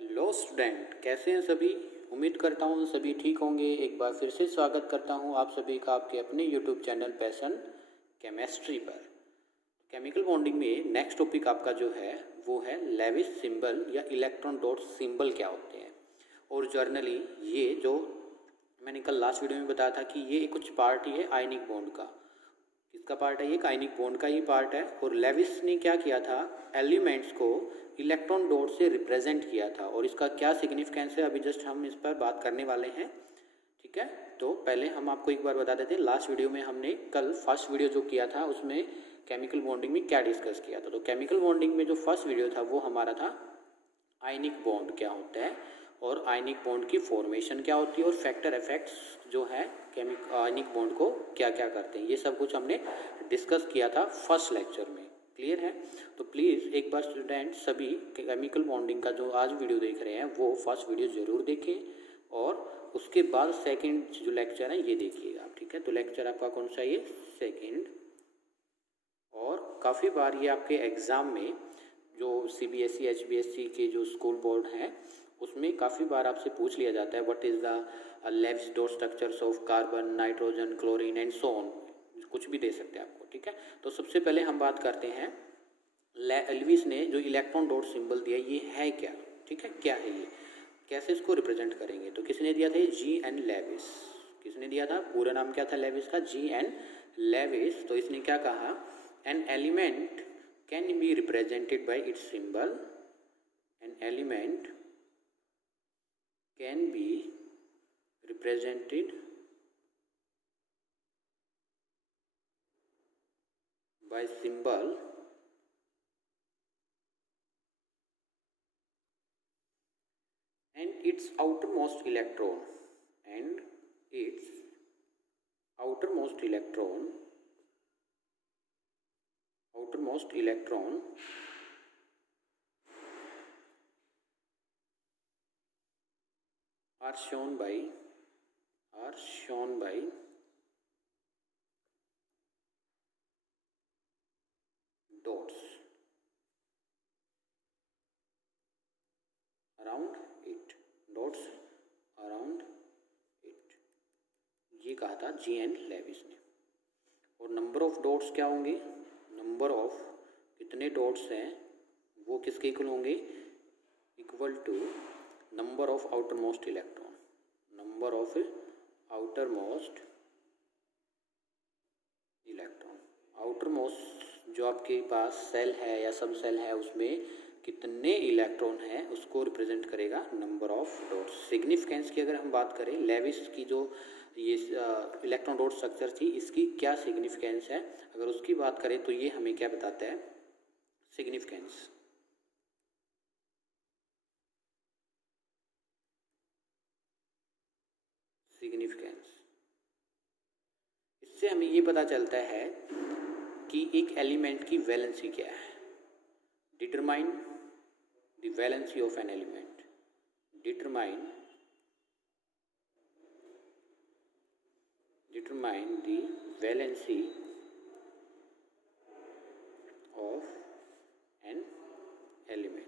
Hello student, कैसे हैं सभी। उम्मीद करता हूँ सभी ठीक होंगे। एक बार फिर से स्वागत करता हूँ आप सभी का आपके अपने यूट्यूब चैनल पैशन केमिस्ट्री पर। केमिकल बॉन्डिंग में नेक्स्ट टॉपिक आपका जो है वो है लेविस सिंबल या इलेक्ट्रॉन डॉट सिंबल क्या होते हैं। और जर्नली ये जो मैंने कल लास्ट वीडियो में बताया था कि ये कुछ पार्ट ही है आयनिक बॉन्ड का। किसका पार्ट है ये? आयनिक बॉन्ड का ही पार्ट है। और लेविस ने क्या किया था, एलिमेंट्स को इलेक्ट्रॉन डॉट से रिप्रेजेंट किया था। और इसका क्या सिग्निफिकेंस है अभी जस्ट हम इस पर बात करने वाले हैं। ठीक है, तो पहले हम आपको एक बार बता देते हैं, लास्ट वीडियो में हमने कल फर्स्ट वीडियो जो किया था उसमें केमिकल बॉन्डिंग में क्या डिस्कस किया था। तो केमिकल बॉन्डिंग में जो फर्स्ट वीडियो था वो हमारा था आयनिक बॉन्ड क्या होता है और आयनिक बॉन्ड की फॉर्मेशन क्या होती है और फैक्टर इफेक्ट्स जो है आयनिक बॉन्ड को क्या क्या करते हैं, ये सब कुछ हमने डिस्कस किया था फर्स्ट लेक्चर में। क्लियर है? तो प्लीज़ एक बार स्टूडेंट सभी केमिकल बॉन्डिंग का जो आज वीडियो देख रहे हैं वो फर्स्ट वीडियो ज़रूर देखें और उसके बाद सेकंड जो लेक्चर है ये देखिएगा। ठीक है, तो लेक्चर आपका कौन सा ये सेकंड। और काफ़ी बार ये आपके एग्ज़ाम में जो CBSE HBSC के जो स्कूल बोर्ड हैं उसमें काफ़ी बार आपसे पूछ लिया जाता है what is the Lewis dot structures of carbon, nitrogen, chlorine and so on. कुछ भी दे सकते हैं आपको। ठीक है, तो सबसे पहले हम बात करते हैं लेविस ने जो इलेक्ट्रॉन डॉट सिंबल दिया ये है क्या। ठीक है, क्या है ये, कैसे इसको रिप्रेजेंट करेंगे। तो किसने दिया था ये? G.N. लेविस। किसने दिया था? पूरा नाम क्या था लेविस का? G.N. लेविस। तो इसने क्या कहा, an element can be represented by it's symbol. An element can be represented by symbol and its outermost electron and its outermost electron are shown by dots around it, dots around it, ये कहा था G.N. Levi's ने। और number of dots क्या होंगे? Number of कितने dots हैं वो किसके इक्वल होंगे? Equal to number of outermost electron. Number of outermost electron, outermost जो आपके पास सेल है या सब सेल है उसमें कितने इलेक्ट्रॉन हैं उसको रिप्रेजेंट करेगा नंबर ऑफ डॉट्स। सिग्निफिकेंस की अगर हम बात करें, लेविस की जो ये इलेक्ट्रॉन डॉट स्ट्रक्चर थी इसकी क्या सिग्निफिकेंस है, अगर उसकी बात करें तो ये हमें क्या बताता है सिग्निफिकेंस। इससे हमें ये पता चलता है कि एक एलिमेंट की वैलेंसी क्या है। Determine the valency of an element. Determine the valency of an element।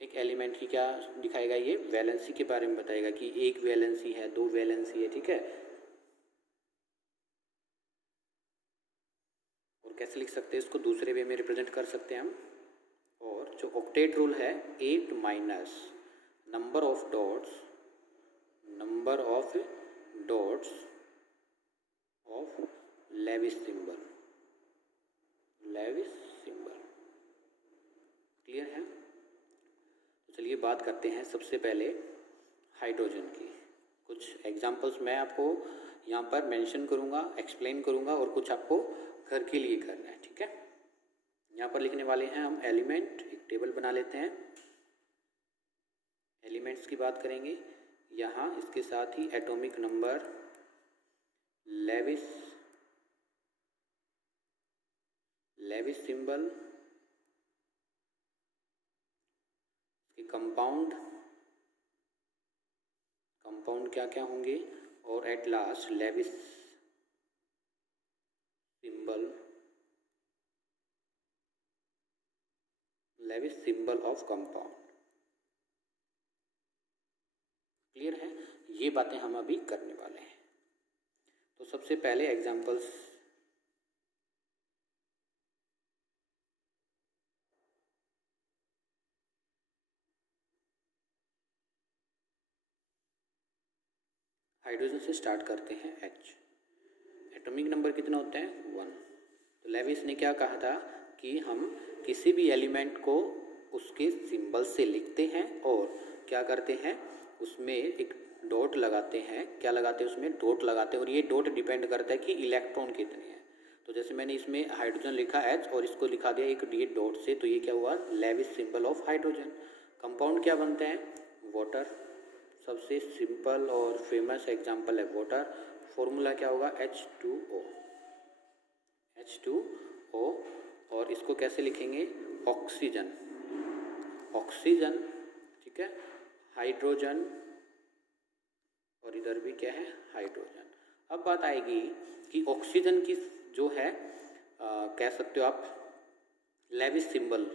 एक एलिमेंट की क्या दिखाएगा ये? वैलेंसी के बारे में बताएगा कि एक वैलेंसी है, दो वैलेंसी है। ठीक है, और कैसे लिख सकते हैं इसको? दूसरे वे में रिप्रेजेंट कर सकते हैं हम। और जो ऑक्टेट रूल है, 8 minus number of dots of Lewis symbol. Clear है? तो चलिए बात करते हैं सबसे पहले हाइड्रोजन की। कुछ एग्जांपल्स मैं आपको यहाँ पर मेंशन करूँगा, एक्सप्लेन करूँगा और कुछ आपको घर के लिए करना है। ठीक है, यहाँ पर लिखने वाले हैं हम एलिमेंट। एक टेबल बना लेते हैं, एलिमेंट्स की बात करेंगे। यहाँ इसके साथ ही atomic number, Lewis symbol, compound क्या क्या होंगे, और at last Lewis symbol Lewis symbol of compound. Clear है? ये बातें हम अभी करने वाले हैं। तो सबसे पहले एग्जांपल्स हाइड्रोजन से स्टार्ट करते हैं। H एटॉमिक नंबर कितना होता है? 1। तो लेविस ने क्या कहा था कि हम किसी भी एलिमेंट को उसके सिंबल से लिखते हैं और क्या करते हैं, उसमें एक डॉट लगाते हैं। क्या लगाते हैं? उसमें डॉट लगाते हैं, और ये डॉट डिपेंड करता है कि इलेक्ट्रॉन कितने हैं। तो जैसे मैंने इसमें हाइड्रोजन लिखा H और इसको लिखा दिया एक ये डॉट से, तो ये क्या हुआ? Lewis symbol of hydrogen. Compound क्या बनते हैं? वाटर। सबसे सिंपल और फेमस एग्जांपल है वाटर। फॉर्मूला क्या होगा? H2O। H2O। और इसको कैसे लिखेंगे? ऑक्सीजन। ऑक्सीजन, ठीक है, हाइड्रोजन, और इधर भी क्या है? हाइड्रोजन। अब बात आएगी कि ऑक्सीजन की जो है कह सकते हो आप Lewis symbol.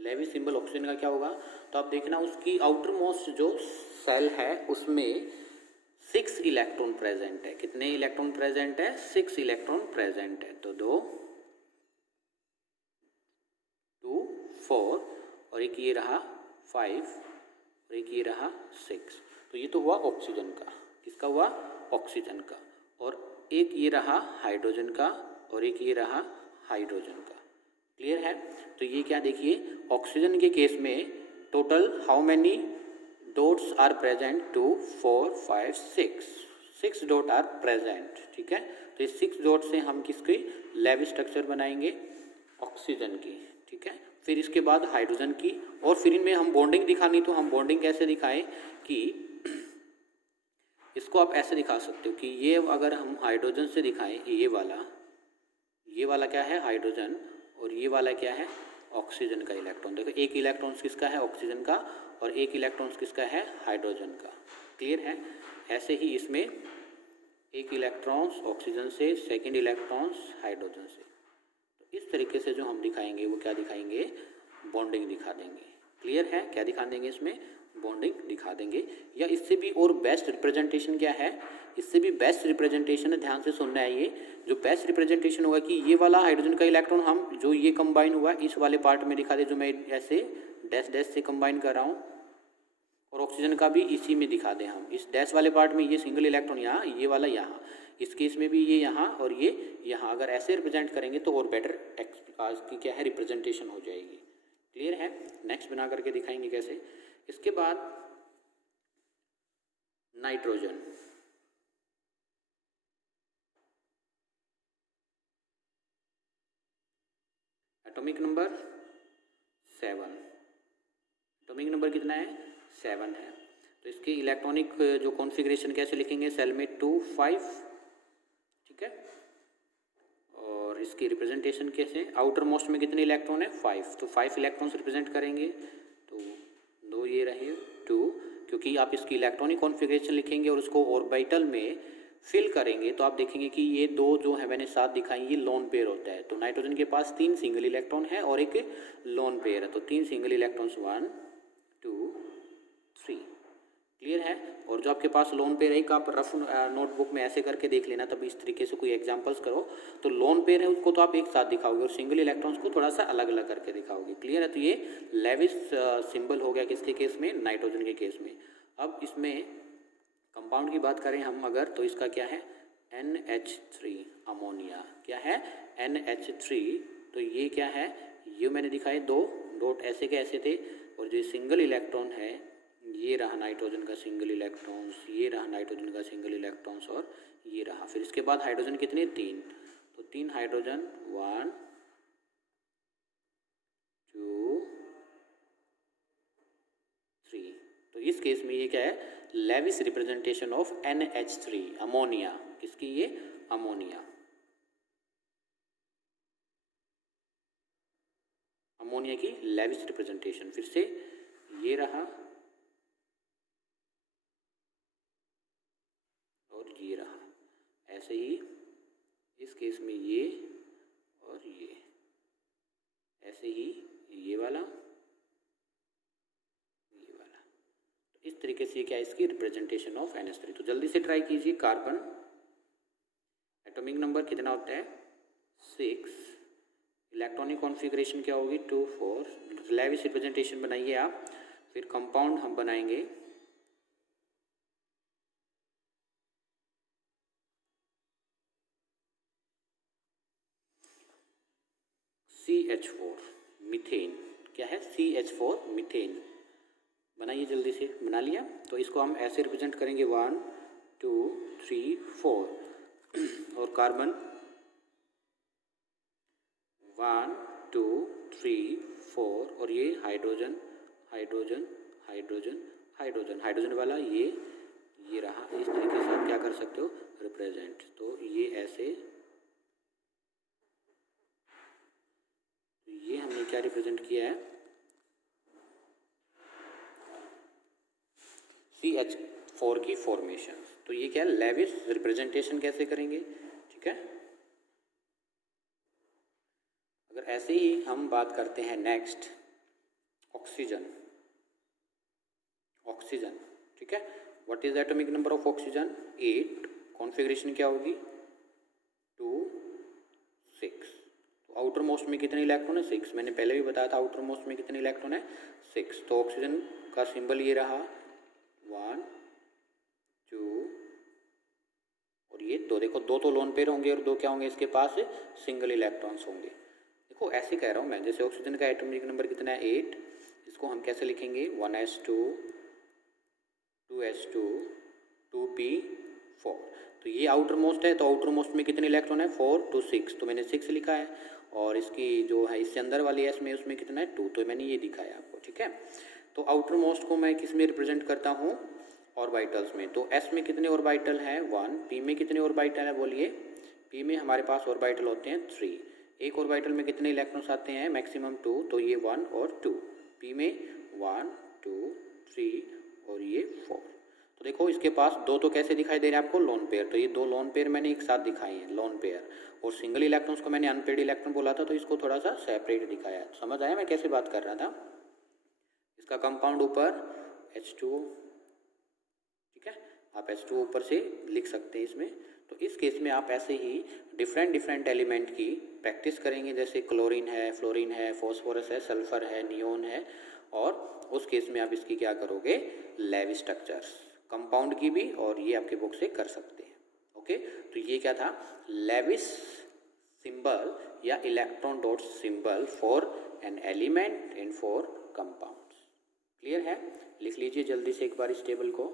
Lewis symbol oxygen का क्या होगा? तो आप देखना उसकी आउटर मोस्ट जो सेल है उसमें 6 इलेक्ट्रॉन प्रेजेंट है। कितने इलेक्ट्रॉन प्रेजेंट है? 6 इलेक्ट्रॉन प्रेजेंट है। तो 2 2 4 और एक ये रहा 5 और एक ये रहा 6। तो ये तो हुआ ऑक्सीजन का। किसका हुआ? ऑक्सीजन का। और एक ये रहा हाइड्रोजन का और एक ये रहा हाइड्रोजन का। क्लियर है? तो ये क्या देखिए, ऑक्सीजन के केस में total how many dots are present? 2 4 5 6 dot are present. ठीक है, तो इस 6 डॉट से हम किसकी लेविस स्ट्रक्चर बनाएंगे? ऑक्सीजन की। ठीक है, फिर इसके बाद हाइड्रोजन की, और फिर इनमें हम बॉन्डिंग दिखानी, तो हम बॉन्डिंग कैसे दिखाएं कि इसको आप ऐसे दिखा सकते हो कि ये अगर हम हाइड्रोजन से दिखाएं, ये वाला क्या है? हाइड्रोजन, और ये वाला क्या है? ऑक्सीजन का इलेक्ट्रॉन। देखो एक इलेक्ट्रॉन किसका है? ऑक्सीजन का, और एक इलेक्ट्रॉन किसका है? हाइड्रोजन का। क्लियर है? ऐसे ही इसमें एक इलेक्ट्रॉन्स ऑक्सीजन से, सेकंड इलेक्ट्रॉन्स हाइड्रोजन से। तो इस तरीके से जो हम दिखाएंगे वो क्या दिखाएंगे? बॉन्डिंग दिखा देंगे। क्लियर है? क्या दिखा देंगे? इसमें बॉन्डिंग दिखा देंगे। या इससे भी और बेस्ट रिप्रेजेंटेशन क्या है? इससे भी बेस्ट रिप्रेजेंटेशन है, ध्यान से सुनना है। ये जो बेस्ट रिप्रेजेंटेशन होगा कि ये वाला हाइड्रोजन का इलेक्ट्रॉन हम जो ये कंबाइन हुआ इस वाले पार्ट में दिखा दे, जो मैं ऐसे डैश डैश से कंबाइन कर रहा हूँ, और ऑक्सीजन का भी इसी में दिखा दें हम। इस डैश वाले पार्ट में ये सिंगल इलेक्ट्रॉन यहाँ, ये वाला यहाँ, इस केस में भी ये यहाँ और ये यहाँ। अगर ऐसे रिप्रेजेंट करेंगे तो और बेटर की क्या है? रिप्रेजेंटेशन हो जाएगी। क्लियर है? नेक्स्ट बना करके दिखाएंगे कैसे। इसके बाद nitrogen. Atomic number 7। Atomic number कितना है? 7 है। तो इसकी इलेक्ट्रॉनिक जो कॉन्फ़िगरेशन कैसे लिखेंगे? सेल में 2 5। ठीक है, और इसकी रिप्रेजेंटेशन कैसे? आउटर मोस्ट में कितने इलेक्ट्रॉन है? 5। तो 5 इलेक्ट्रॉन्स रिप्रेजेंट करेंगे। तो 2 ये रहे 2, क्योंकि आप इसकी इलेक्ट्रॉनिक कॉन्फ़िगरेशन लिखेंगे और उसको ऑर्बिटल में फिल करेंगे तो आप देखेंगे कि ये 2 जो है मैंने साथ दिखाई, ये लोन पेयर होता है। तो नाइट्रोजन के पास 3 सिंगल इलेक्ट्रॉन है और एक लोन पेयर है। तो 3 सिंगल इलेक्ट्रॉन्स 1 2 3। क्लियर है? और जो आपके पास लोन पेयर है, आप रफ नोटबुक में ऐसे करके देख लेना, तब इस तरीके से कोई एग्जांपल्स करो। तो लोन पेयर है उसको तो आप एक साथ दिखाओगे और सिंगल इलेक्ट्रॉन्स को थोड़ा सा अलग अलग करके दिखाओगे। क्लियर है? तो ये लेविस सिंबल हो गया किसके केस में? नाइट्रोजन के केस में। अब इसमें कंपाउंड की बात करें हम अगर, तो इसका क्या है? NH3 ammonia. क्या है? NH3। तो ये क्या है? ये मैंने दिखाए 2 डॉट ऐसे के ऐसे थे, और जो सिंगल इलेक्ट्रॉन है ये रहा नाइट्रोजन का सिंगल इलेक्ट्रॉन्स, ये रहा नाइट्रोजन का सिंगल इलेक्ट्रॉन्स, और ये रहा। फिर इसके बाद हाइड्रोजन कितने? 3। तो 3 हाइड्रोजन 1 2 3। तो इस केस में ये क्या है? Lewis representation of NH3 ammonia. किसकी? ये अमोनिया। अमोनिया की लेविस रिप्रेजेंटेशन। फिर से ये रहा और ये रहा। ऐसे ही इस केस में ये और ये, ऐसे ही ये वाला तरीके से क्या है इसकी रिप्रेजेंटेशन ऑफ NH3। तो जल्दी से ट्राई कीजिए। कार्बन एटॉमिक नंबर कितना होता है 6, इलेक्ट्रॉनिक कॉन्फ़िगरेशन क्या होगी 2 4। लेविस रिप्रेजेंटेशन बनाइए आप। फिर कंपाउंड हम बनाएंगे CH4 मीथेन। क्या है CH4 मीथेन। बनाइए जल्दी से। बना लिया तो इसको हम ऐसे रिप्रेजेंट करेंगे 1 2 3 4 और कार्बन 1 2 3 4 और ये hydrogen hydrogen hydrogen hydrogen hydrogen वाला ये रहा। इस तरीके से आप क्या कर सकते हो रिप्रेजेंट। तो ये ऐसे ये हमने क्या रिप्रेजेंट किया है CH4 की फॉर्मेशन। तो ये क्या लेविस रिप्रेजेंटेशन कैसे करेंगे, ठीक है। अगर ऐसे ही हम बात करते हैं नेक्स्ट ऑक्सीजन। ऑक्सीजन ठीक है, what is atomic number of oxygen 8। Configuration क्या होगी 2 6। तो आउटर मोस्ट में कितने इलेक्ट्रॉन है 6। मैंने पहले भी बताया था आउटर मोस्ट में कितने इलेक्ट्रॉन है 6। तो ऑक्सीजन का सिंबल ये रहा 1 2 और ये 2। देखो 2 तो लोन पेयर होंगे और 2 क्या होंगे इसके पास सिंगल इलेक्ट्रॉन्स होंगे। देखो ऐसे कह रहा हूँ मैं, जैसे ऑक्सीजन का एटॉमिक नंबर कितना है 8। इसको हम कैसे लिखेंगे 1s2 2s2 2p4। तो ये आउटर मोस्ट है, तो आउटर मोस्ट में कितने इलेक्ट्रॉन है 4 2 6। तो मैंने 6 लिखा है और इसकी जो है इससे अंदर वाली एस में उसमें कितना है 2। तो मैंने ये दिखाया आपको, ठीक है। तो आउटर मोस्ट को मैं किस में रिप्रेजेंट करता हूँ ऑर्बिटल्स में। तो एस में कितने ऑर्बिटल हैं 1। पी में कितने ऑर्बिटल है बोलिए। पी में हमारे पास ऑर्बिटल होते हैं 3। एक ऑर्बिटल में कितने इलेक्ट्रॉन्स आते हैं मैक्सिमम 2। तो ये 1 और 2। पी में 1 2 3 और ये 4। तो देखो इसके पास 2 तो कैसे दिखाई दे रहे हैं आपको लोन पेयर। तो ये 2 लोन पेयर मैंने एक साथ दिखाए हैं लोन पेयर। और सिंगल इलेक्ट्रॉन्स को मैंने अनपेड इलेक्ट्रॉन बोला था, तो इसको थोड़ा सा सेपरेट दिखाया। समझ आया मैं कैसे बात कर रहा था। इसका कंपाउंड ऊपर H2O, ठीक है। आप H2O ऊपर से लिख सकते हैं इसमें। तो इस केस में आप ऐसे ही डिफरेंट एलिमेंट की प्रैक्टिस करेंगे, जैसे क्लोरीन है, फ्लोरीन है, फॉस्फोरस है, सल्फर है, नियोन है। और उस केस में आप इसकी क्या करोगे लेविस स्ट्रक्चर्स कंपाउंड की भी, और ये आपके बुक से कर सकते हैं। ओके, तो ये क्या था लेविस सिंबल या electron dot symbol for an element and for compounds. Clear है, लिख लीजिए जल्दी से एक बार इस टेबल को।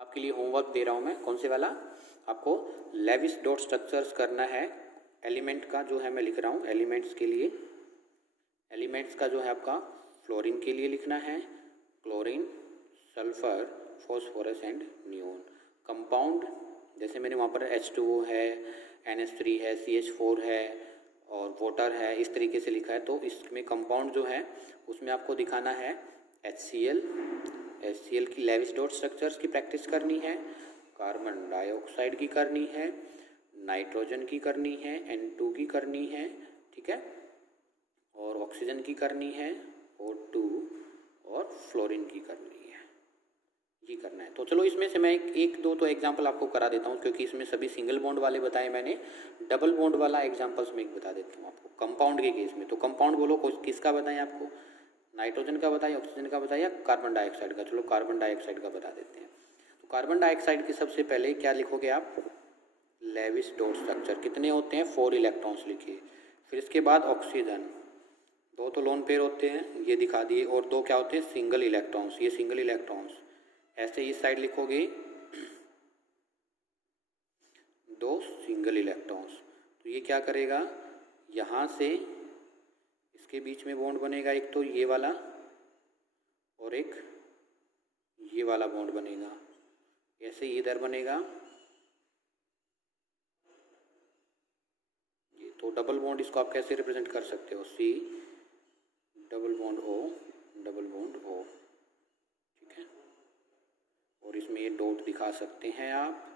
आपके लिए होमवर्क दे रहा हूँ मैं, कौन से वाला, आपको लेविस डॉट स्ट्रक्चर्स करना है। एलिमेंट का जो है मैं लिख रहा हूँ एलिमेंट्स के लिए। एलिमेंट्स का जो है आपका फ्लोरीन के लिए लिखना है chlorine, sulphur, phosphorus and neon. Compound जैसे मैंने वहाँ पर H2O है, NH3 है, CH4 है और वाटर है, इस तरीके से लिखा है। तो इसमें कंपाउंड जो है उसमें आपको दिखाना है HCl की लेविस डॉट स्ट्रक्चर्स की प्रैक्टिस करनी है, कार्बन डाइऑक्साइड की करनी है, नाइट्रोजन की करनी है, N2 की करनी है, ठीक है, और ऑक्सीजन की करनी है, O2 और फ्लोरीन की करनी है। ये करना है। तो चलो इसमें से मैं एक दो तो एग्जांपल आपको करा देता हूँ, क्योंकि इसमें सभी सिंगल बॉन्ड वाले बताए मैंने। डबल बॉन्ड वाला एग्जांपल्स में एक बता देता हूँ आपको कंपाउंड के केस में। तो कंपाउंड बोलो किसका बताएं आपको, नाइट्रोजन का बताइए, ऑक्सीजन का बताइए या कार्बन डाइऑक्साइड का। चलो कार्बन डाइऑक्साइड का बता देते हैं। तो कार्बन डाइऑक्साइड की सबसे पहले क्या लिखोगे आप लेविस डॉट स्ट्रक्चर। कितने होते हैं 4 इलेक्ट्रॉन्स लिखिए। फिर इसके बाद ऑक्सीजन 2 तो लोन पेयर होते हैं, ये दिखा दिए, और 2 क्या होते हैं सिंगल इलेक्ट्रॉन्स, ये सिंगल इलेक्ट्रॉन्स। ऐसे इस साइड लिखोगे 2 सिंगल इलेक्ट्रॉन्स। तो ये क्या करेगा यहाँ से इसके बीच में बॉन्ड बनेगा, एक तो ये वाला और एक ये वाला बॉन्ड बनेगा। ऐसे इधर बनेगा ये। तो डबल बॉन्ड इसको आप कैसे रिप्रेजेंट कर सकते हो C double bond O double bond O, ठीक है। और इसमें ये डॉट दिखा सकते हैं आप,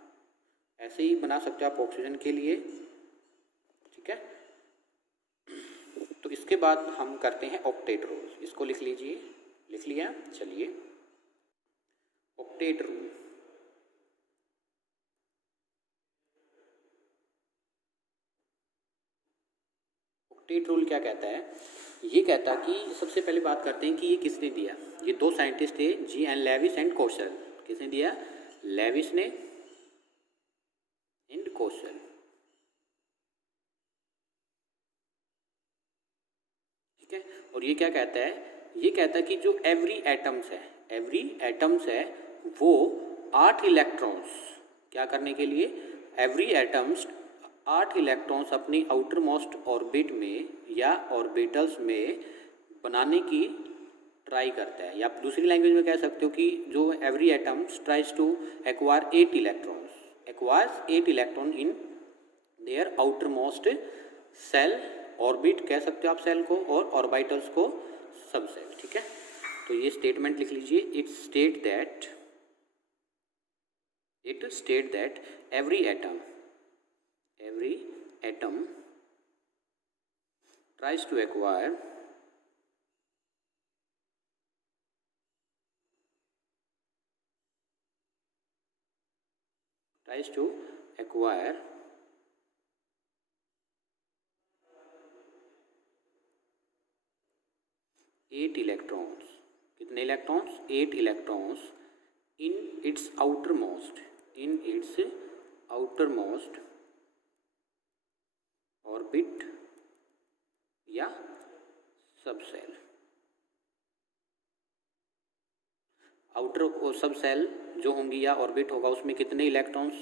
ऐसे ही बना सकते हो आप ऑक्सीजन के लिए, ठीक है। तो इसके बाद हम करते हैं ऑक्टेट रोज। इसको लिख लीजिए, लिख लिया, चलिए ऑक्टेट रूल। ऑक्टेट रूल क्या कहता है? ये कहता कि सबसे पहले बात करते हैं कि ये किसने दिया। ये दो साइंटिस्ट थे, जी एन लेविस एंड कोशल। किसने दिया? लेविस ने एंड कोशल। ठीक है। और ये क्या कहता है? ये कहता है कि जो एवरी एटम्स है वो 8 इलेक्ट्रॉन्स क्या करने के लिए? एवरी एटम्स 8 इलेक्ट्रॉन्स अपनी आउटर मोस्ट ऑर्बिट में या ऑर्बिटल्स में बनाने की ट्राई करता है। या दूसरी लैंग्वेज में कह सकते हो कि जो every atoms tries to acquire 8 electron in their outer most shell orbit कह सकते हो आप सेल को, और ऑर्बिटल्स को सबसेल। ठीक है। तो ये स्टेटमेंट लिख लीजिए। It state that every atom tries to acquire 8 electrons. कितने electrons? 8 electrons in its outermost orbit या सबसेल। आउटर और सबसेल जो होंगी या ऑर्बिट होगा उसमें कितने इलेक्ट्रॉन्स?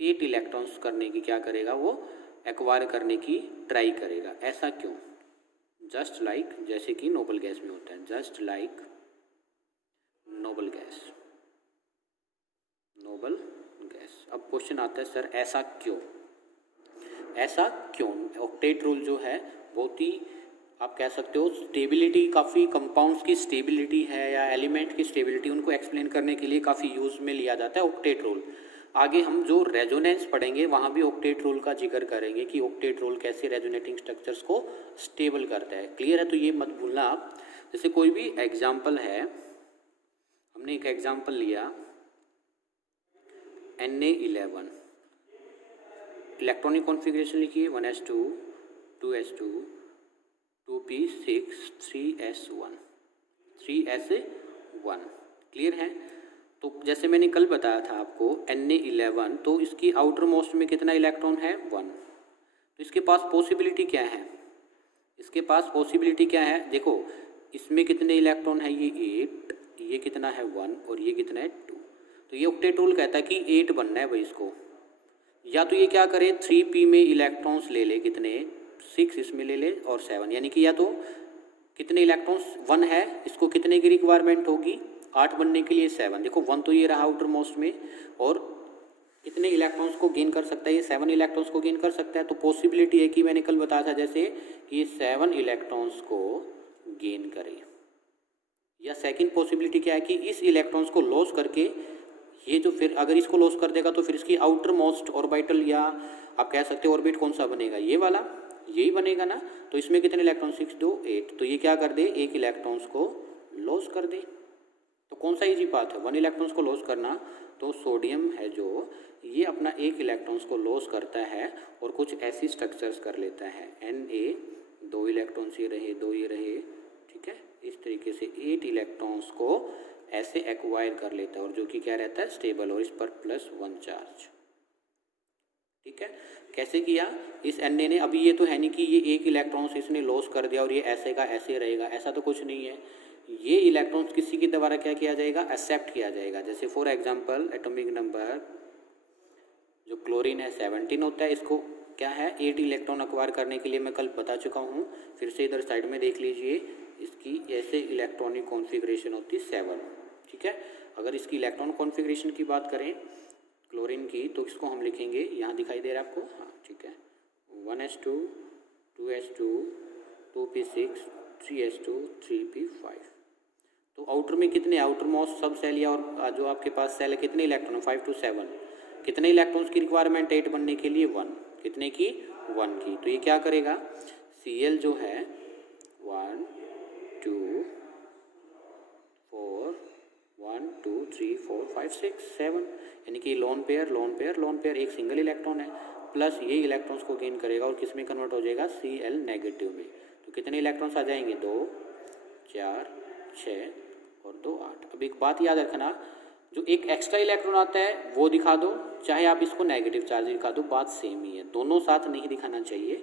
8 इलेक्ट्रॉन्स करने की क्या करेगा? वो एक्वायर करने की ट्राई करेगा। ऐसा क्यों? जस्ट लाइक जैसे कि नोबल गैस में होता है, जस्ट लाइक नोबल गैस। अब क्वेश्चन आता है सर ऐसा क्यों? ऑक्टेट रूल जो है बहुत ही आप कह सकते हो स्टेबिलिटी, काफ़ी कंपाउंड्स की स्टेबिलिटी है या एलिमेंट की स्टेबिलिटी, उनको एक्सप्लेन करने के लिए काफ़ी यूज में लिया जाता है ऑक्टेट रूल। आगे हम जो रेजोनेंस पढ़ेंगे वहाँ भी ऑक्टेट रूल का जिक्र करेंगे कि ऑक्टेट रूल कैसे रेजोनेटिंग स्ट्रक्चर्स को स्टेबल करता है। क्लियर है? तो ये मत भूलना आप। जैसे कोई भी एग्जाम्पल है, हमने एक एग्जाम्पल लिया Na11, इलेक्ट्रॉनिक कॉन्फ़िगरेशन लिखिए 1s2 2s2 2p6 3s1 3s1। Clear है? तो जैसे मैंने कल बताया था आपको Na11, तो इसकी आउटर मोस्ट में कितना इलेक्ट्रॉन है? 1। तो इसके पास पॉसिबिलिटी क्या है? देखो इसमें कितने इलेक्ट्रॉन है? ये 8, ये कितना है? 1, और ये कितना है? 2। तो ये ऑक्टेट रूल कहता है कि 8 बनना है भाई इसको। या तो ये क्या करे 3p में इलेक्ट्रॉन्स ले ले, कितने? 6 इसमें ले ले और 7, यानी कि या तो कितने इलेक्ट्रॉन्स? 1 है, इसको कितने की रिक्वायरमेंट होगी? 8 बनने के लिए 7। देखो 1 तो ये रहा आउटर मोस्ट में, और कितने इलेक्ट्रॉन्स को गेन कर सकता है? ये 7 इलेक्ट्रॉन्स को गेन कर सकता है। तो पॉसिबिलिटी है कि मैंने कल बताया था जैसे कि ये 7 इलेक्ट्रॉन्स को गेन करे। या सेकंड पॉसिबिलिटी क्या है कि इस इलेक्ट्रॉन्स को लॉस करके ये जो फिर अगर इसको लॉस कर देगा तो फिर इसकी आउटर मोस्ट ऑर्बिटल या आप कह सकते हो ऑर्बिट कौन सा बनेगा? ये वाला, यही बनेगा ना। तो इसमें कितने इलेक्ट्रॉन? 6 2 8। तो ये क्या कर दे? एक इलेक्ट्रॉन्स को लॉस कर दे। तो कौन सा इजी पाथ है? 1 इलेक्ट्रॉन्स को लॉस करना। तो सोडियम है जो ये अपना एक इलेक्ट्रॉन्स को लॉस करता है और कुछ ऐसी स्ट्रक्चर्स कर लेता है। Na 2 इलेक्ट्रॉन्स ये रहे, 2 ये रहे। ठीक है। इस तरीके से 8 इलेक्ट्रॉन्स को ऐसे एक्वायर कर लेता है और जो कि क्या रहता है? स्टेबल, और इस पर +1 चार्ज। ठीक है। कैसे किया इस Na ने? अभी ये तो है नहीं कि ये एक इलेक्ट्रॉन्स इसने लॉस कर दिया और ये ऐसे का ऐसे रहेगा, ऐसा तो कुछ नहीं है। ये इलेक्ट्रॉन्स किसी के द्वारा क्या किया जाएगा? एक्सेप्ट किया जाएगा। जैसे फॉर एग्जांपल एटॉमिक नंबर जो क्लोरीन है 17 होता है, इसको क्या है? 8 इलेक्ट्रॉन एक्वायर करने के लिए मैं कल बता चुका हूँ। फिर से इधर साइड में देख लीजिए, इसकी ऐसे इलेक्ट्रॉनिक कॉन्फ़िगरेशन होती है 7। ठीक है। अगर इसकी इलेक्ट्रॉन कॉन्फ़िगरेशन की बात करें क्लोरीन की, तो इसको हम लिखेंगे, यहाँ दिखाई दे रहा है आपको? हाँ ठीक है। 1s2 2s2 2p6 3s2 3p5। तो आउटर में कितने? आउटर मोस्ट सब सेल या और जो आपके पास सेल है कितने इलेक्ट्रॉन? 5 to 7। कितने इलेक्ट्रॉन्स की रिक्वायरमेंट 8 बनने के लिए? 1। कितने की? 1 की। तो ये क्या करेगा? Cl जो है 1 2 4 1 2 3 4 5 6 7, यानी कि lone pair lone pair lone pair, एक सिंगल इलेक्ट्रॉन है, प्लस ये इलेक्ट्रॉन्स को गेन करेगा और किस में कन्वर्ट हो जाएगा, Cl नेगेटिव में। तो कितने इलेक्ट्रॉन्स आ जाएंगे, 2 4 6 और 2 8। अब एक बात याद रखना, जो एक एक्स्ट्रा इलेक्ट्रॉन आता है वो दिखा दो, चाहे आप इसको नेगेटिव चार्ज दिखा दो, बात सेम ही है, दोनों साथ नहीं दिखाना चाहिए,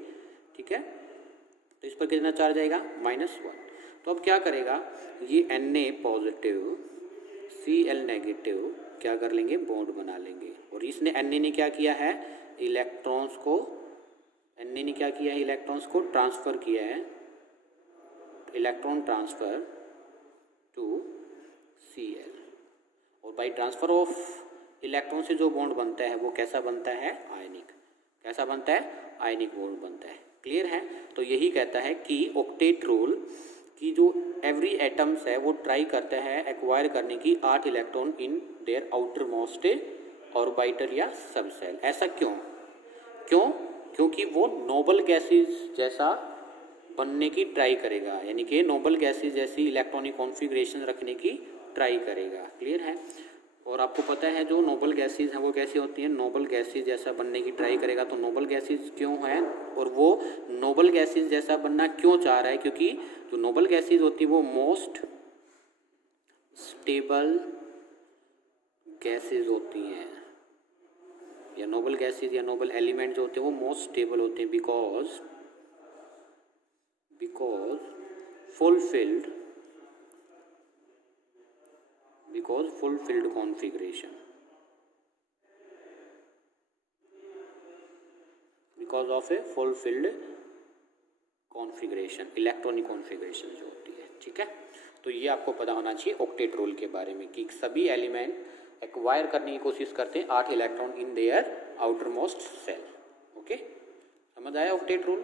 ठीक है। तो इस पर कितना चार्ज आएगा, -1। तो अब क्या करेगा, ये Na पॉजिटिव Cl नेगेटिव क्या कर लेंगे, बॉन्ड बना लेंगे। और इसने Na ने क्या किया है, इलेक्ट्रॉन्स को ट्रांसफ़र किया है, इलेक्ट्रॉन ट्रांसफ़र टू Cl। और बाई ट्रांसफ़र ऑफ इलेक्ट्रॉन से जो बॉन्ड बनता है वो कैसा बनता है, आयनिक। कैसा बनता है, आयनिक बॉन्ड बनता है। क्लियर है। तो यही कहता है कि ऑक्टेट रूल की जो एवरी एटम्स है वो ट्राई करता है एक्वायर करने की 8 electron in their outer most orbital या सबसेल। ऐसा क्यों, क्योंकि वो नोबल गैसेस जैसा बनने की ट्राई करेगा, यानी कि नोबल गैसेस जैसी इलेक्ट्रॉनिक कॉन्फ़िगरेशन रखने की ट्राई करेगा। क्लियर है। और आपको पता है जो नोबल गैसेस हैं वो कैसी होती हैं, नोबल गैसेस जैसा बनने की ट्राई करेगा। तो नोबल गैसेस क्यों है और वो नोबल गैसेस जैसा बनना क्यों चाह रहा है, क्योंकि जो नोबल गैसेस होती है वो मोस्ट स्टेबल गैसेस होती हैं, या नोबल गैसेस या नोबल एलिमेंट जो होते हैं वो मोस्ट स्टेबल होते हैं, because fulfilled configuration, because of a fulfilled configuration, electronic configuration जो होती है। ठीक है। तो ये आपको पता होना चाहिए ऑक्टेट रूल के बारे में कि सभी एलिमेंट एक्वायर करने की कोशिश करते हैं 8 electron in their outer most shell. Okay, समझ आया ऑक्टेट रूल।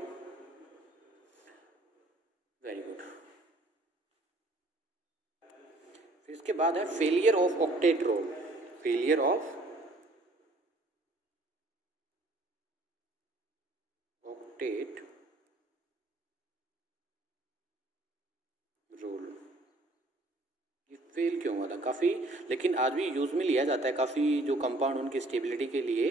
Very good. फिर इसके बाद है failure of octet rule. Failure of octet rule. ये फेल क्यों हुआ था काफ़ी, लेकिन आज भी यूज़ में लिया जाता है काफ़ी। जो कंपाउंड उनकी स्टेबिलिटी के लिए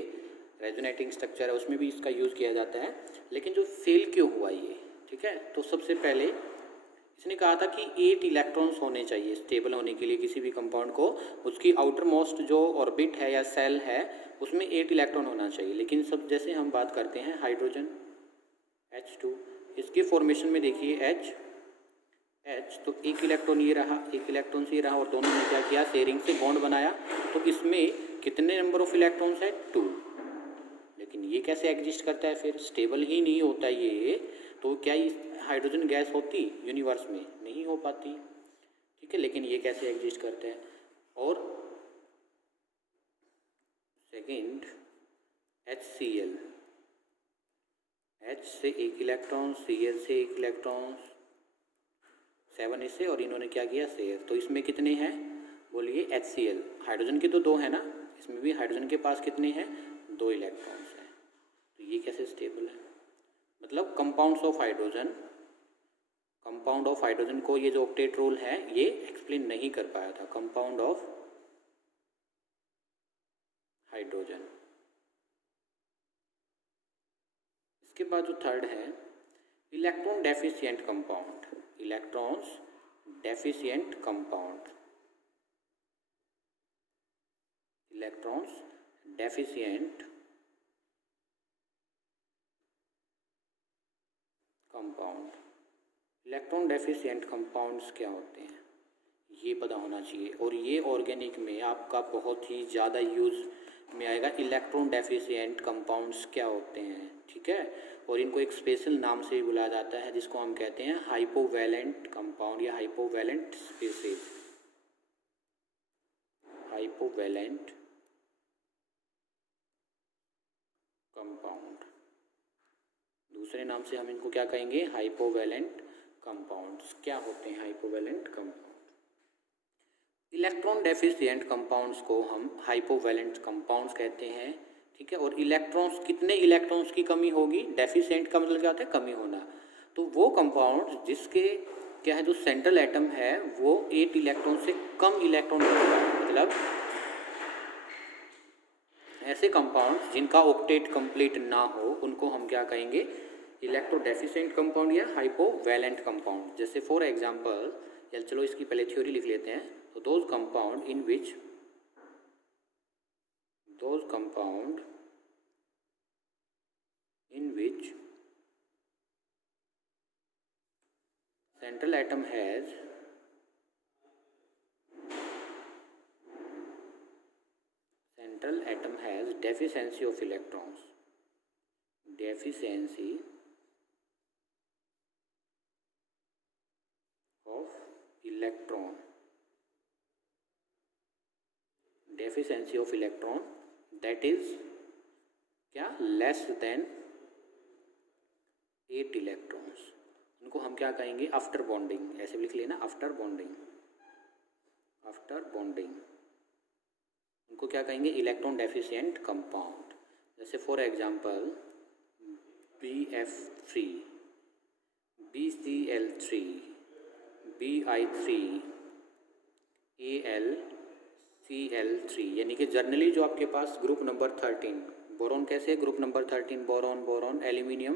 रेजोनेटिंग स्ट्रक्चर है उसमें भी इसका यूज़ किया जाता है, लेकिन जो फेल क्यों हुआ ये। ठीक है। तो सबसे पहले इसने कहा था कि 8 इलेक्ट्रॉन्स होने चाहिए स्टेबल होने के लिए किसी भी कंपाउंड को। उसकी आउटर मोस्ट जो ऑर्बिट है या सेल है उसमें 8 इलेक्ट्रॉन होना चाहिए। लेकिन सब जैसे हम बात करते हैं हाइड्रोजन H2, इसके फॉर्मेशन में देखिए H तो एक इलेक्ट्रॉन ये रहा, एक इलेक्ट्रॉन से ये रहा, और दोनों ने क्या किया, शेयरिंग से बॉन्ड बनाया। तो इसमें कितने नंबर ऑफ इलेक्ट्रॉन्स है, 2। लेकिन ये कैसे एग्जिस्ट करता है, फिर स्टेबल ही नहीं होता ये। तो क्या हाइड्रोजन गैस होती यूनिवर्स में, नहीं हो पाती। ठीक है। लेकिन ये कैसे एग्जिस्ट करता है। और सेकंड HCl, H से एक इलेक्ट्रॉन, Cl से एक इलेक्ट्रॉन, 7 इससे, और इन्होंने क्या किया, शेयर। तो इसमें कितने हैं, बोलिए HCl, हाइड्रोजन के तो 2 है ना, इसमें भी हाइड्रोजन के पास कितने हैं, 2 इलेक्ट्रॉन्स हैं। तो ये कैसे स्टेबल है, मतलब कंपाउंड ऑफ हाइड्रोजन को ये जो ऑक्टेट रूल है ये एक्सप्लेन नहीं कर पाया था। Compound of hydrogen. इसके बाद जो थर्ड है electron deficient compound. Electrons deficient compound, electrons deficient compound. Electron deficient compounds क्या होते हैं ये पता होना चाहिए, और ये ऑर्गेनिक में आपका बहुत ही ज़्यादा यूज़ में आएगा। इलेक्ट्रॉन डेफिशिएंट कंपाउंड्स क्या होते हैं, ठीक है। और इनको एक स्पेशल नाम से भी बुलाया जाता है जिसको हम कहते हैं हाइपोवैलेंट कंपाउंड या हाइपोवैलेंट स्पीसीज। हाइपोवैलेंट कंपाउंड, दूसरे नाम से हम इनको क्या कहेंगे, हाइपोवैलेंट कंपाउंड्स। क्या होते हैं हाइपोवैलेंट कंपाउंड। इलेक्ट्रॉन डेफिशिएंट कंपाउंड्स को हम हाइपोवैलेंट कंपाउंड्स कहते हैं। ठीक है। और इलेक्ट्रॉन्स, कितने इलेक्ट्रॉन्स की कमी होगी, डेफिशिएंट का मतलब क्या होता है, कमी होना। तो वो कंपाउंड जिसके क्या है, जो सेंट्रल एटम है वो 8 इलेक्ट्रॉन से कम इलेक्ट्रॉन रखता है। मतलब ऐसे कंपाउंड जिनका ऑक्टेट कंप्लीट ना हो उनको हम क्या कहेंगे, इलेक्ट्रोडेफिशिएंट कंपाउंड या हाइपोवैलेंट कंपाउंड। जैसे फॉर एग्जांपल, या चलो इसकी पहले थ्योरी लिख लेते हैं। तो those compound in which central atom has deficiency of electrons, deficiency of electron that is क्या, लेस देन 8 इलेक्ट्रॉन्स, उनको हम क्या कहेंगे, आफ्टर बॉन्डिंग। ऐसे भी लिख लेना, आफ्टर बॉन्डिंग उनको क्या कहेंगे, इलेक्ट्रॉन डेफिशिएंट कंपाउंड। जैसे for example BF3, BCl3, Bi3, AlCl3, यानी कि जर्नली जो आपके पास ग्रुप नंबर 13 बोरॉन कैसे, group number 13 boron aluminium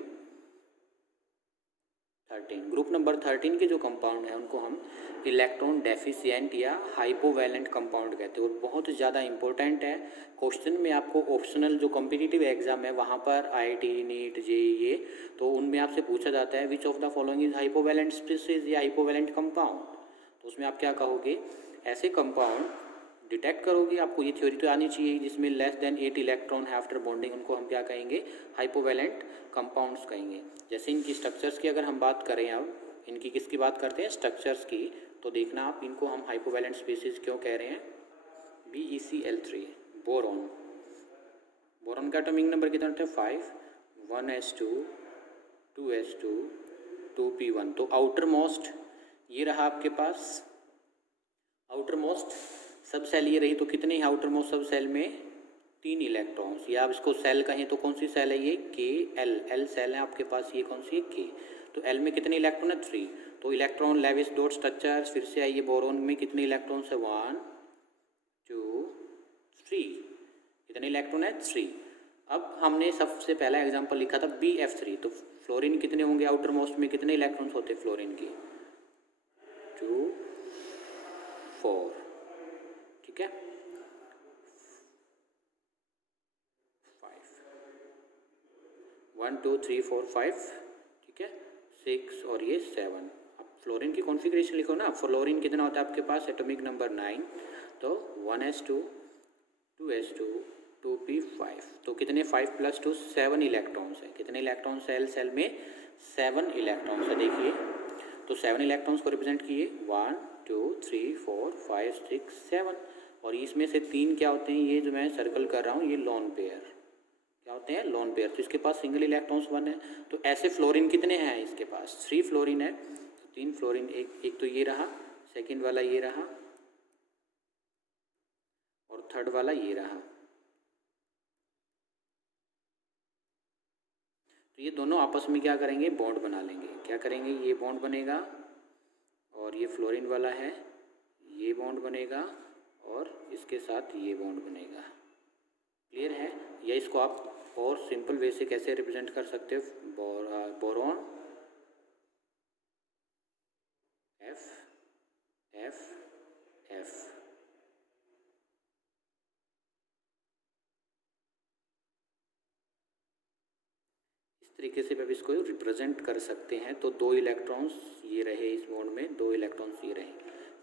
13, group number 13 के जो कंपाउंड है उनको हम इलेक्ट्रॉन डेफिशिएंट या हाइपोवैलेंट कंपाउंड कहते हैं। और बहुत ज़्यादा इंपॉर्टेंट है, क्वेश्चन में आपको ऑप्शनल जो कॉम्पिटिटिव एग्जाम है वहाँ पर IIT, नीट, JEE, तो उनमें आपसे पूछा जाता है which of the following is hypovalent species या हाइपोवैलेंट कंपाउंड। तो उसमें आप क्या कहोगे, ऐसे कंपाउंड डिटेक्ट करोगे, आपको ये थ्योरी तो आनी चाहिए, जिसमें लेस देन 8 इलेक्ट्रॉन है आफ्टर बॉन्डिंग, उनको हम क्या कहेंगे, हाइपोवैलेंट कंपाउंड्स कहेंगे। जैसे इनकी स्ट्रक्चर्स की अगर हम बात करें, अब इनकी किसकी बात करते हैं, स्ट्रक्चर्स की, तो देखना आप इनको हम हाइपोवैलेंट स्पीशीज क्यों कह रहे हैं। BeCl3 बोरॉन का एटॉमिक नंबर कितना होता है, 5, 1s2, 2s2, 2p1। तो आउटर मोस्ट ये रहा आपके पास, आउटर मोस्ट सब सेल ये रही, तो कितने हैं आउटर मोस्ट सब सेल में, 3 इलेक्ट्रॉन्स। या आप इसको सेल कहें तो कौन सी सेल है ये, K, L सेल है आपके पास, ये कौन सी है, K। तो L में कितने इलेक्ट्रॉन है, 3। तो इलेक्ट्रॉन लेविस डॉट स्ट्रक्चर फिर से आइए, बोरॉन में कितने इलेक्ट्रॉन्स है, 1, 2, 3, कितने इलेक्ट्रॉन है, 3। अब हमने सबसे पहला एग्जाम्पल लिखा था BF3, तो फ्लोरीन कितने होंगे, आउटर मोस्ट में कितने इलेक्ट्रॉन्स होते हैं फ्लोरीन के, 2, 4, ठीक है, 1, 2, 3, 4, 5, ठीक है, 6 और ये 7। अब फ्लोरीन की कॉन्फ़िगरेशन लिखो ना, फ्लोरीन कितना होता है आपके पास, एटॉमिक नंबर 9, तो 1s2, 2s2, 2p5, तो कितने 5 + 2 7 इलेक्ट्रॉन्स है। कितने इलेक्ट्रॉन्स है सेल में, 7 इलेक्ट्रॉन्स है। देखिए तो 7 इलेक्ट्रॉन्स को रिप्रेजेंट किए, 1, 2, 3, 4, 5, 6, 7, और इसमें से 3 क्या होते हैं, ये जो मैं सर्कल कर रहा हूँ ये लोन पेयर, क्या होते हैं, लोन पेयर। तो इसके पास सिंगल इलेक्ट्रॉन्स 1 है। तो ऐसे फ्लोरीन कितने हैं इसके पास, 3 फ्लोरीन है, तो 3 फ्लोरीन, एक तो ये रहा, सेकंड वाला ये रहा, और थर्ड वाला ये रहा। तो ये दोनों आपस में क्या करेंगे, बॉन्ड बना लेंगे। क्या करेंगे, ये बॉन्ड बनेगा, और ये फ्लोरीन वाला है, ये बॉन्ड बनेगा, और इसके साथ ये बॉन्ड बनेगा। क्लियर है। या इसको आप और सिंपल वे से कैसे रिप्रेजेंट कर सकते हो, बोरॉन F F F, इस तरीके से आप इसको रिप्रेजेंट कर सकते हैं। तो 2 इलेक्ट्रॉन्स ये रहे इस बॉन्ड में, 2 इलेक्ट्रॉन्स ये रहे।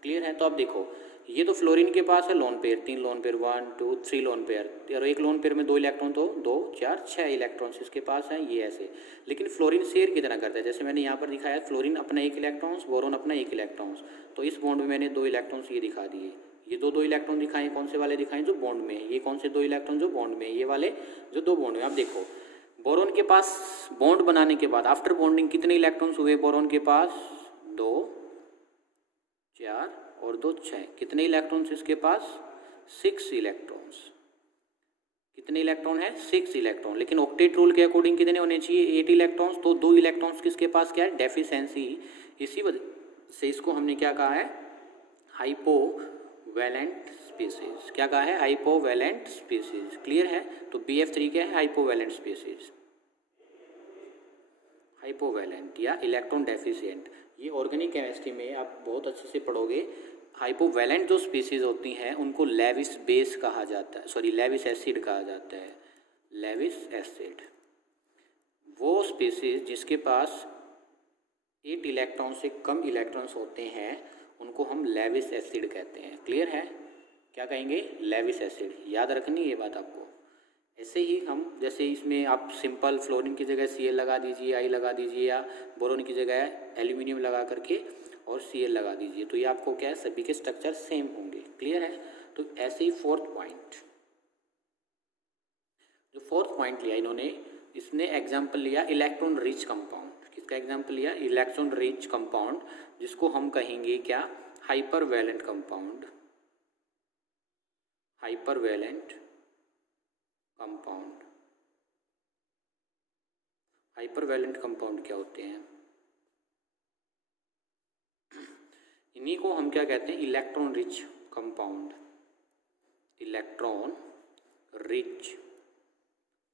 क्लियर है। तो आप देखो ये तो फ्लोरीन के पास है lone pair, 3 lone pair, 1, 2, 3 lone pair, और एक लोन पेयर में 2 इलेक्ट्रॉन, तो 2, 4, 6 इलेक्ट्रॉन्स इसके पास हैं, ये ऐसे। लेकिन फ्लोरीन शेयर कितना करता है, जैसे मैंने यहाँ पर दिखाया, फ्लोरीन अपना 1 इलेक्ट्रॉन्स, बोरॉन अपना 1 इलेक्ट्रॉन्स। तो इस बॉन्ड में मैंने 2 इलेक्ट्रॉन्स ये दिखा दिए, ये 2 इलेक्ट्रॉन दिखाएं, कौन से वाले दिखाएं, जो बॉन्ड में है। ये कौन से 2 इलेक्ट्रॉन जो बॉन्ड में है, ये वाले जो 2 बॉन्ड में। आप देखो बोरॉन के पास बॉन्ड बनाने के बाद आफ्टर बॉन्डिंग कितने इलेक्ट्रॉन्स हुए बोरॉन के पास, 2, 4 और 2, 6। कितने इलेक्ट्रॉन्स इसके पास, 6 इलेक्ट्रॉन्स। कितने इलेक्ट्रॉन है, 6 इलेक्ट्रॉन। लेकिन ऑक्टेट रूल के अकॉर्डिंग कितने होने चाहिए, 8 इलेक्ट्रॉन्स। तो 2 इलेक्ट्रॉन्स किसके पास क्या है, डेफिशिएंसी। इसी वजह से इसको हमने क्या कहा है, हाइपोवैलेंट स्पीसीज। क्या कहा है, हाइपोवैलेंट स्पीसीज। क्लियर है। तो BF3 क्या है, हाइपोवैलेंट स्पीसीज, हाइपोवैलेंट या इलेक्ट्रॉन डेफिशिएंट। ये ऑर्गेनिक केमिस्ट्री में आप बहुत अच्छे से पढ़ोगे। हाइपोवैलेंट जो स्पीसीज होती हैं उनको लेविस बेस कहा जाता है, सॉरी लेविस एसिड कहा जाता है, लेविस एसिड। वो स्पीसीज जिसके पास 8 इलेक्ट्रॉन से कम इलेक्ट्रॉन्स होते हैं उनको हम लेविस एसिड कहते हैं। क्लियर है। क्या कहेंगे, लेविस एसिड। याद रखनी ये बात आपको। ऐसे ही हम, जैसे इसमें आप सिंपल फ्लोरीन की जगह Cl लगा दीजिए, I लगा दीजिए, या बोरोन की जगह एल्यूमिनियम लगा करके और Cl लगा दीजिए, तो ये आपको क्या है, सभी के स्ट्रक्चर सेम होंगे। क्लियर है। तो ऐसे ही फोर्थ पॉइंट, जो फोर्थ पॉइंट लिया इन्होंने, इसने एग्जाम्पल लिया इलेक्ट्रॉन रिच कंपाउंड। किसका एग्जाम्पल लिया, इलेक्ट्रॉन रिच कंपाउंड, जिसको हम कहेंगे क्या, हाइपरवैलेंट कंपाउंड। हाइपरवैलेंट कंपाउंड। हाइपरवैलेंट कंपाउंड क्या होते हैं, इन्हीं को हम क्या कहते हैं, electron rich compound. Electron rich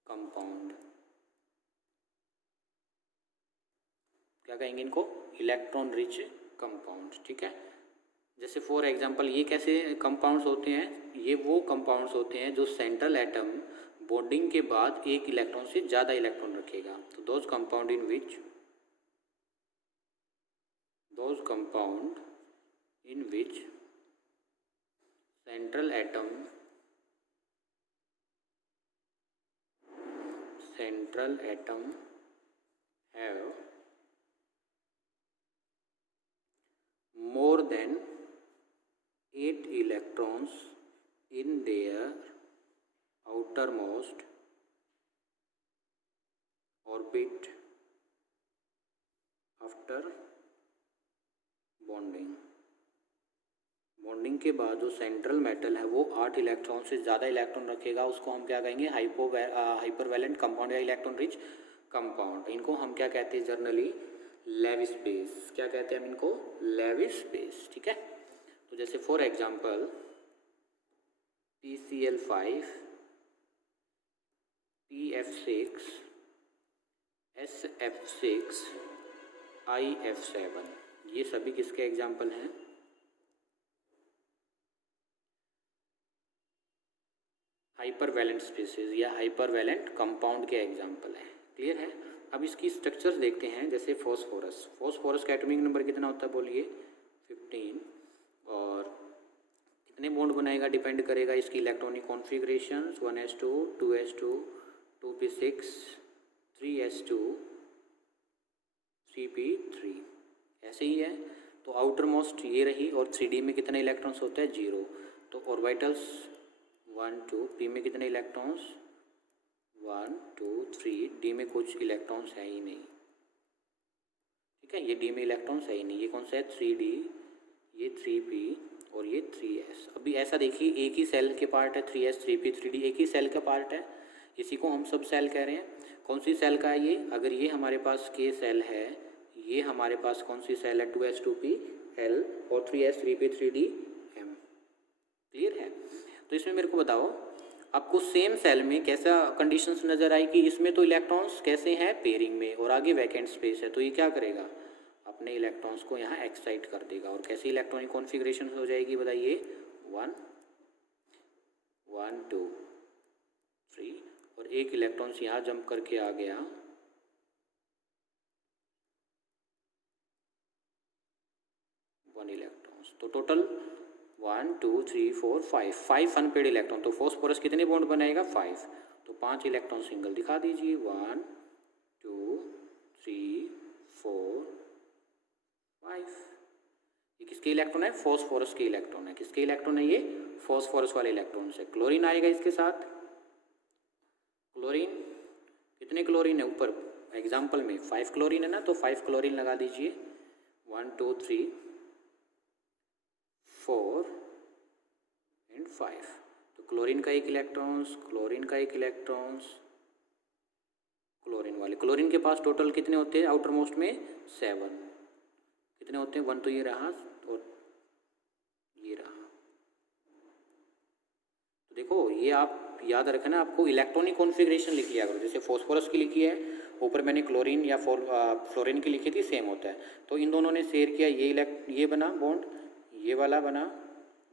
compound क्या कहेंगे इनको, इलेक्ट्रॉन रिच कंपाउंड। ठीक है। जैसे फॉर एग्जांपल ये कैसे कंपाउंड्स होते हैं, ये वो कंपाउंड्स होते हैं जो सेंट्रल एटम बॉन्डिंग के बाद एक इलेक्ट्रॉन से ज़्यादा इलेक्ट्रॉन रखेगा। तो those compound in which central atom have more than 8 electrons in their outermost orbit after bonding। Bonding के बाद जो सेंट्रल मेटल है वो 8 इलेक्ट्रॉन से ज़्यादा इलेक्ट्रॉन रखेगा, उसको हम क्या कहेंगे, हाइपरवैलेंट कंपाउंड या इलेक्ट्रॉन रिच कंपाउंड। इनको हम क्या कहते हैं, जनरली लेविस बेस। क्या कहते हैं हम इनको, लेविस बेस। ठीक है। तो जैसे for example PCl5, PF6, SF6, IF7, ये सभी किसके एग्जाम्पल हैं, हाइपरवैलेंट स्पीसीज या हाइपरवैलेंट कंपाउंड के एग्जाम्पल हैं। क्लियर है। अब इसकी स्ट्रक्चर्स देखते हैं। जैसे फॉस्फोरस का एटॉमिक नंबर कितना होता है, बोलिए 15, और कितने बॉन्ड बनाएगा डिपेंड करेगा इसकी electronic configuration, 1s2, 2s2, 2p6, 3s2, 3p3, ऐसे ही है। तो आउटर मोस्ट ये रही, और 3d में कितने इलेक्ट्रॉन्स होते हैं, 0। तो ऑर्बिटल्स 1 2, p में कितने इलेक्ट्रॉन्स, 1 2 3, d में कुछ इलेक्ट्रॉन्स है ही नहीं। ठीक है। ये d में इलेक्ट्रॉन्स है ही नहीं। ये कौन सा है, 3d, ये 3p और ये 3s। अभी ऐसा देखिए, एक ही सेल के पार्ट है 3s 3p 3d, एक ही सेल का पार्ट है, इसी को हम सब सेल कह रहे हैं। कौन सी सेल का है ये, अगर ये हमारे पास k सेल है, ये हमारे पास कौन सी सेल है, 2s 2p l और 3s 3p 3d m। Clear है। तो इसमें मेरे को बताओ, आपको सेम सेल में कैसा कंडीशंस नज़र आई कि इसमें तो इलेक्ट्रॉन्स कैसे हैं, पेयरिंग में, और आगे वैकेंट स्पेस है, तो ये क्या करेगा, अपने इलेक्ट्रॉन्स को यहाँ एक्साइट कर देगा। और कैसी इलेक्ट्रॉनिक कॉन्फ़िगरेशन हो जाएगी बताइए, 1 1 2 3, और एक इलेक्ट्रॉन्स यहाँ जंप करके आ गया, वन इलेक्ट्रॉन्स। तो टोटल 1 2 3 4 5 अनपेड इलेक्ट्रॉन। तो फॉस्फोरस कितने बॉन्ड बनाएगा, 5। तो 5 इलेक्ट्रॉन सिंगल दिखा दीजिए, 1 2 3 4 5। ये किसके इलेक्ट्रॉन है, फॉस्फोरस के इलेक्ट्रॉन है। किसके इलेक्ट्रॉन है, ये फॉस्फोरस वाले इलेक्ट्रॉन से। क्लोरीन आएगा इसके साथ, क्लोरीन कितने क्लोरीन है ऊपर एग्जाम्पल में, 5 क्लोरीन है ना, तो 5 क्लोरीन लगा दीजिए, 1 2 3 4 एंड 5। तो क्लोरीन का एक इलेक्ट्रॉन्स, क्लोरीन का एक इलेक्ट्रॉन्स, क्लोरीन वाले, क्लोरीन के पास टोटल कितने होते हैं आउटर मोस्ट में, 7। कितने होते हैं, 1 तो ये रहा और ये रहा। तो देखो ये आप याद रखना, आपको इलेक्ट्रॉनिक कॉन्फ़िगरेशन लिख लिया करो। जैसे फॉस्फोरस की लिखी है, ऊपर मैंने क्लोरीन या फ्लोरीन की लिखी थी, सेम होता है। तो इन दोनों ने शेयर किया, ये बना बॉन्ड, ये वाला बना,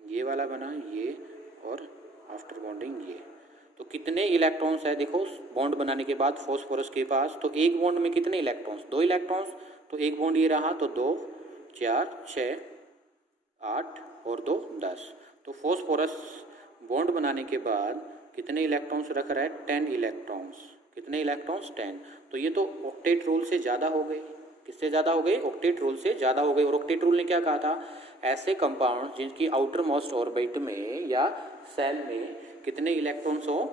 ये वाला बना, ये, और आफ्टर बॉन्डिंग ये। तो कितने इलेक्ट्रॉन्स है देखो बॉन्ड बनाने के बाद फॉस्फोरस के पास, तो एक बॉन्ड में कितने इलेक्ट्रॉन्स, 2 इलेक्ट्रॉन्स। तो एक बॉन्ड ये रहा, तो 2 4 6 8 और 2 10। तो फॉस्फोरस बॉन्ड बनाने के बाद कितने इलेक्ट्रॉन्स रख रहा है, 10 इलेक्ट्रॉन्स। कितने इलेक्ट्रॉन्स, 10। तो ये तो ऑक्टेट रूल से ज़्यादा हो गए। किससे ज़्यादा हो गए, ऑक्टेट रूल से ज़्यादा हो गए। और ऑक्टेट रूल ने क्या कहा था, ऐसे कंपाउंड जिनकी आउटर मोस्ट ऑर्बिट में या सेल में कितने इलेक्ट्रॉन्स हो,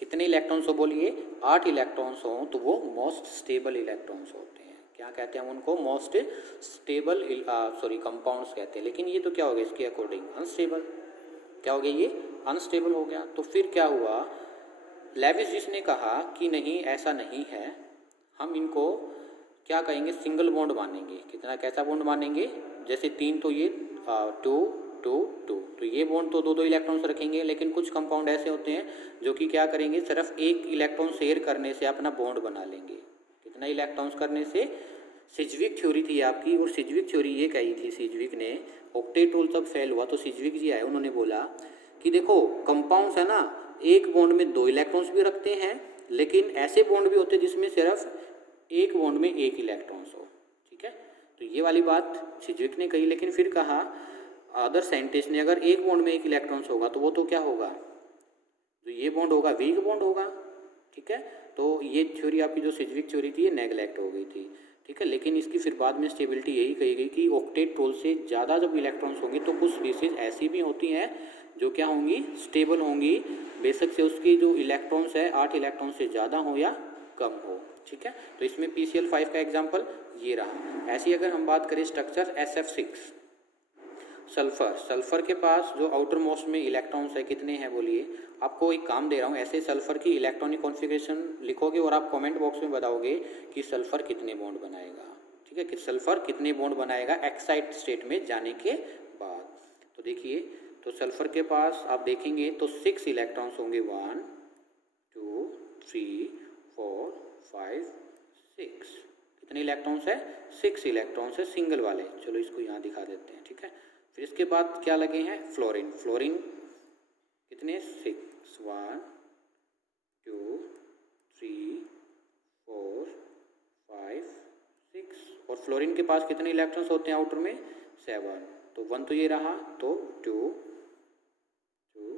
कितने इलेक्ट्रॉन्स हो बोलिए, 8 इलेक्ट्रॉन्स हो, तो वो मोस्ट स्टेबल इलेक्ट्रॉन्स होते हैं। क्या कहते हैं उनको, मोस्ट स्टेबल कंपाउंड्स कहते हैं। लेकिन ये तो क्या हो गया इसके अकॉर्डिंग, अनस्टेबल। क्या हो गया, ये अनस्टेबल हो गया। तो फिर क्या हुआ, लेविस ने कहा कि नहीं ऐसा नहीं है, हम इनको क्या कहेंगे, सिंगल बॉन्ड मानेंगे। कितना, कैसा बॉन्ड मानेंगे, जैसे 3 तो ये 2 2 2, तो ये बॉन्ड तो 2 इलेक्ट्रॉन्स रखेंगे। लेकिन कुछ कंपाउंड ऐसे होते हैं जो कि क्या करेंगे, सिर्फ एक इलेक्ट्रॉन शेयर करने से अपना बॉन्ड बना लेंगे। कितना इलेक्ट्रॉन्स करने से, सिज्विक थ्योरी थी आपकी, और सिज्विक थ्योरी ये कही थी सिज्विक ने, ऑक्टेट रूल तब फेल हुआ तो सिज्विक जी आए, उन्होंने बोला कि देखो कंपाउंड्स है ना, एक बॉन्ड में 2 इलेक्ट्रॉन्स भी रखते हैं, लेकिन ऐसे बॉन्ड भी होते हैं जिसमें सिर्फ एक बॉन्ड में 1 इलेक्ट्रॉन्स हो। ठीक है, तो ये वाली बात सिज्विक ने कही। लेकिन फिर कहा अदर साइंटिस्ट ने, अगर एक बॉन्ड में 1 इलेक्ट्रॉन्स होगा तो वो तो क्या होगा, जो ये बॉन्ड होगा वीक बॉन्ड होगा। ठीक है, तो ये थ्योरी आपकी जो सिज्विक थ्योरी थी ये नेगलेक्ट हो गई थी। ठीक है, लेकिन इसकी फिर बाद में स्टेबिलिटी यही कही गई कि ऑक्टेट रूल से ज़्यादा जब इलेक्ट्रॉन्स होंगे तो कुछ स्पीसीज ऐसी भी होती हैं जो क्या होंगी, स्टेबल होंगी, बेशक से उसकी जो इलेक्ट्रॉन्स है 8 इलेक्ट्रॉन से ज़्यादा हो या कम हो। ठीक है, तो इसमें PCl5 का एग्जाम्पल ये रहा। ऐसी अगर हम बात करें स्ट्रक्चर SF6, सल्फर, सल्फर के पास जो आउटर मोस्ट में इलेक्ट्रॉन्स है कितने हैं बोलिए। आपको एक काम दे रहा हूँ, ऐसे सल्फर की इलेक्ट्रॉनिक कॉन्फ़िगरेशन लिखोगे और आप कमेंट बॉक्स में बताओगे कि सल्फर कितने बॉन्ड बनाएगा। ठीक है, कि सल्फर कितने बॉन्ड बनाएगा एक्साइट स्टेट में जाने के बाद। तो देखिए, तो सल्फर के पास आप देखेंगे तो 6 इलेक्ट्रॉन्स होंगे, 1 2 3 4 5 6। कितने इलेक्ट्रॉन्स है, 6 इलेक्ट्रॉन्स है सिंगल वाले। चलो इसको यहाँ दिखा देते हैं। ठीक है, फिर इसके बाद क्या लगे हैं, फ्लोरीन। फ्लोरीन कितने, 6 1 2 3 4 5 6। और फ्लोरीन के पास कितने इलेक्ट्रॉन्स होते हैं आउटर में, 7। तो 1 तो ये रहा, तो 2 2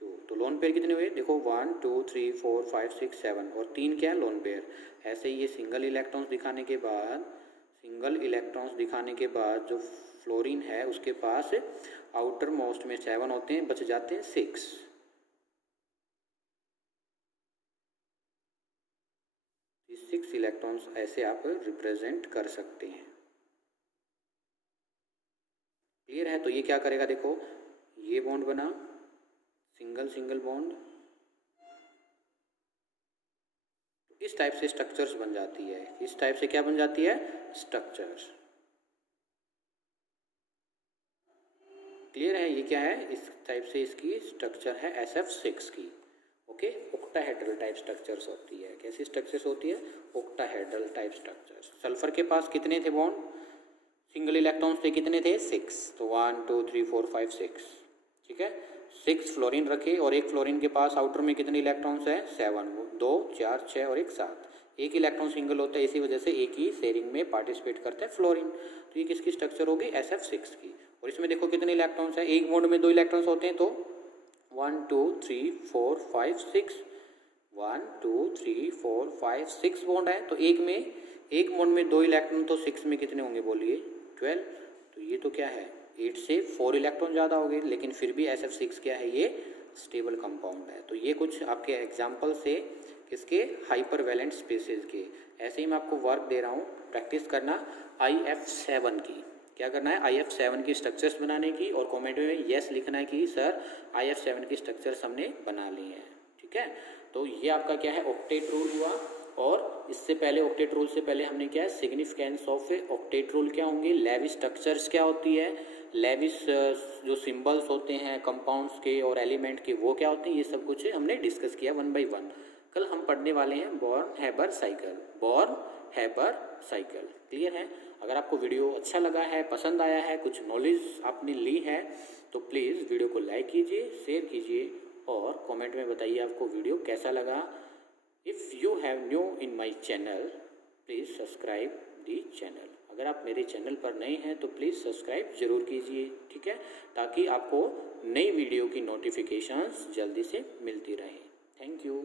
2। तो लोन पेयर कितने हुए देखो, 1 2 3 4 5 6 7, और 3 क्या है, लोन पेयर। ऐसे ही ये सिंगल इलेक्ट्रॉन्स दिखाने के बाद, सिंगल इलेक्ट्रॉन्स दिखाने के बाद जो फ्लोरीन है उसके पास आउटर मोस्ट में 7 होते हैं, बच जाते हैं 6। 6 इलेक्ट्रॉन्स ऐसे आप रिप्रेजेंट कर सकते हैं। क्लियर है, तो ये क्या करेगा देखो, ये बॉन्ड बना, सिंगल सिंगल बॉन्ड, इस टाइप से स्ट्रक्चर्स बन जाती है। इस टाइप से क्या बन जाती है, स्ट्रक्चर्स। क्लियर है, ये क्या है, इस टाइप से इसकी स्ट्रक्चर है SF6 की। ओके, ऑक्टाहेड्रल टाइप स्ट्रक्चर्स होती है। कैसी स्ट्रक्चर्स होती है, ऑक्टाहेड्रल टाइप स्ट्रक्चर्स। सल्फर के पास कितने थे बॉन्ड, सिंगल इलेक्ट्रॉन्स थे, कितने थे, 6। तो 1 2 3 4 5 6। ठीक है, 6 फ्लोरीन रखे, और एक फ्लोरीन के पास आउटर में कितने इलेक्ट्रॉन्स है, 7। 2 4 6 और 1 7। एक इलेक्ट्रॉन सिंगल होता है, इसी वजह से एक ही शेयरिंग में पार्टिसिपेट करते हैं फ्लोरीन। तो ये किसकी स्ट्रक्चर होगी, SF6 की। और इसमें देखो कितने इलेक्ट्रॉन्स हैं, एक बॉन्ड में 2 इलेक्ट्रॉन्स होते हैं, तो 1 2 3 4 5 6। 1 2 3 4 5 6 बॉन्ड है, तो एक बॉन्ड में 2 इलेक्ट्रॉन, तो 6 में कितने होंगे बोलिए, 12। तो ये तो क्या है, 8 से 4 इलेक्ट्रॉन ज़्यादा हो गए, लेकिन फिर भी SF6 क्या है, ये स्टेबल कंपाउंड है। तो ये कुछ आपके एग्जाम्पल से किसके, हाइपरवैलेंट स्पेसेस के। ऐसे ही मैं आपको वर्क दे रहा हूँ, प्रैक्टिस करना IF7 की। क्या करना है, IF7 की स्ट्रक्चर्स बनाने की, और कमेंट में यस लिखना है कि सर IF7 की स्ट्रक्चर्स हमने बना ली हैं। ठीक है, तो ये आपका क्या है, ऑक्टेट रूल हुआ और इससे पहले ऑक्टेट रूल से पहले हमने क्या है, सिग्निफिकेंस ऑफ ऑक्टेट रूल क्या होंगे, लेविस स्ट्रक्चर्स क्या होती है, लेविस जो सिंबल्स होते हैं कंपाउंड्स के और एलिमेंट के वो क्या होते हैं, ये सब कुछ हमने डिस्कस किया 1 by 1। कल हम पढ़ने वाले हैं born-Haber cycle, born-Haber cycle. Clear है? अगर आपको वीडियो अच्छा लगा है, पसंद आया है, कुछ नॉलेज आपने ली है, तो प्लीज़ वीडियो को लाइक कीजिए, शेयर कीजिए और कमेंट में बताइए आपको वीडियो कैसा लगा। If you have new in my channel please subscribe the channel. अगर आप मेरे चैनल पर नए हैं तो प्लीज़ सब्सक्राइब ज़रूर कीजिए, ठीक है, ताकि आपको नई वीडियो की नोटिफिकेशंस जल्दी से मिलती रहे। Thank you.